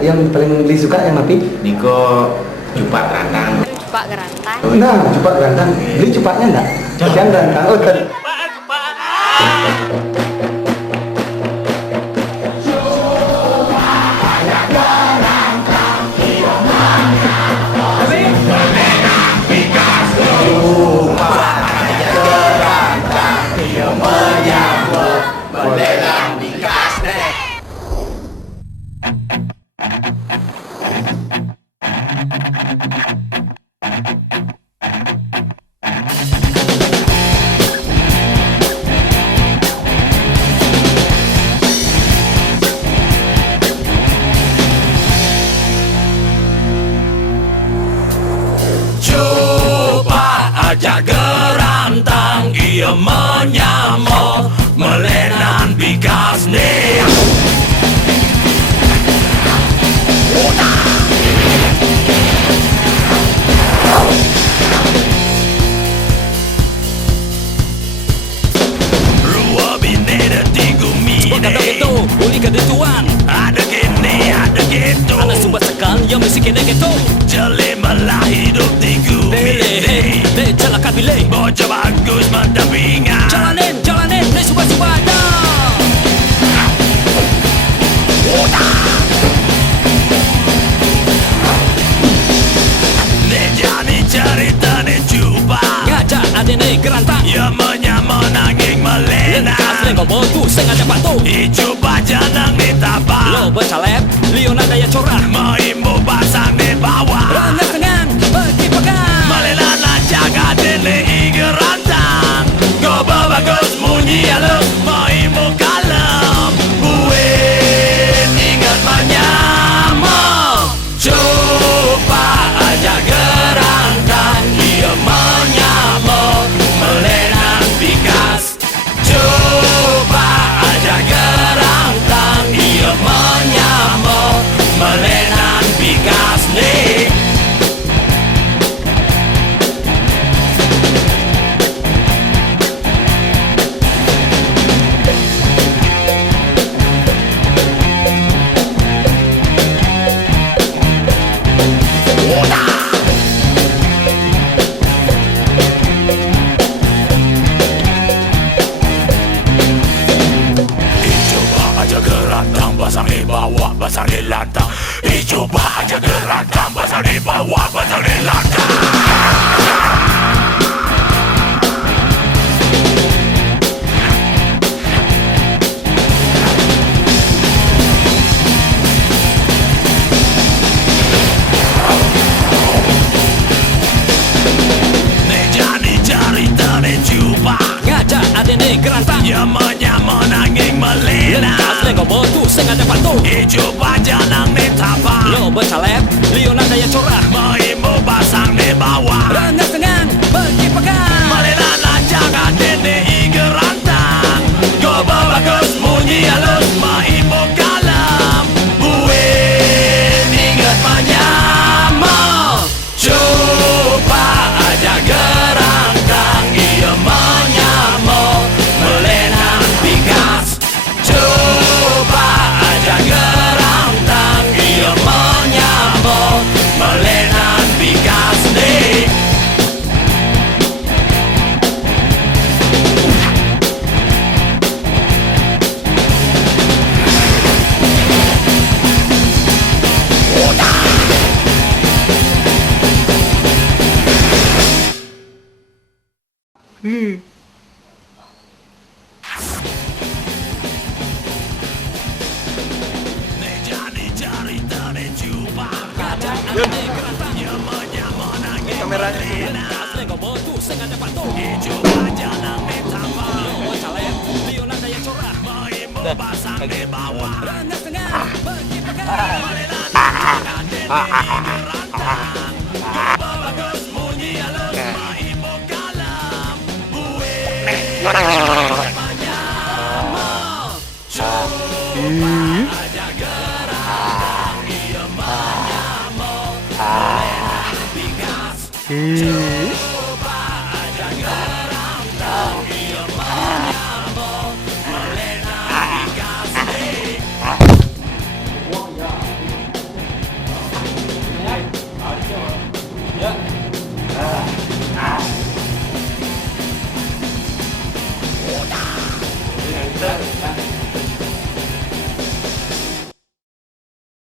Yang paling disuka yang apa? Niko cupak rantang. Cupak gerantang. Nah, cupak gerantang. Beli cupaknya enggak? Yang gerantang. Oh, kan. Ajak gerantang ia menyamar melenan bikas nih. Rua bine dan tiga mine. Ada gitu, uli kedetuan. Ada gini, ada gitu. Ada sumber sekal yang mesti kena gitu. Jeli malah hidup tiga mine. Le celaka bile. Bocah bagus mendampingan. Jalanin, le suba-suba dah. Ne jadi cerita ne cuba. Ngajak adene gerantang. Ya menyamar nanging melena. Asli kau botu sengaja patuh. Icoba janang ni tabang. Lo bercalep, Leona daya corah. Maimu pasang di bawah. Rengas dengan pergi pegang. Melelana jaga dele igerantang. Kau bagus munyi halus. Maimu kalem. Buin ingat menyamar. Coba aja gerantang. Dia menyamar. Melenan bikas. Coba aja gerantang. Dia menyamar. Melenan bikas nih. Coba aja gerantang pasang di bawah, pasang di lantang. Coba aja gerantang pasang di bawah, pasang di lantang. Ne jadi cerita ne cuba. Ngajak adene gerantang. Ya menyamar nanging melena. Asli kau botu sengaja patuh. Coba janang ni tabang. Lo bercalep, Leona daya corah. Maimu pasang di bawah. Rengas dengan pergi pegang. Melelana jaga dene igerantang. Kau bagus munyi halus. Maimu kalem. Buin ingat menyamar. Coba aja gerantang. Ia menyamar. Melenan bikas. Coba aja gerantang. Ia menyamar. Melenan bikas nih. Ne jadi cerita ne cuba. Ngajak adene gerantang. Ya menyamar nanging Kameranya. melena. Asli kau botu sengaja patuh. Coba janang ni tabang. Lo bercalep, Leona daya corah. Maimu pasang di bawah. Rengas dengan pergi pegang. Bagus munyi halus. Maimu kalem. Buin menyamar. Coba aja gerantang. Ia menyamar. Melenan bikas. Coba aja gerantang. Ia menyamar. Melenan bikas nih. Kita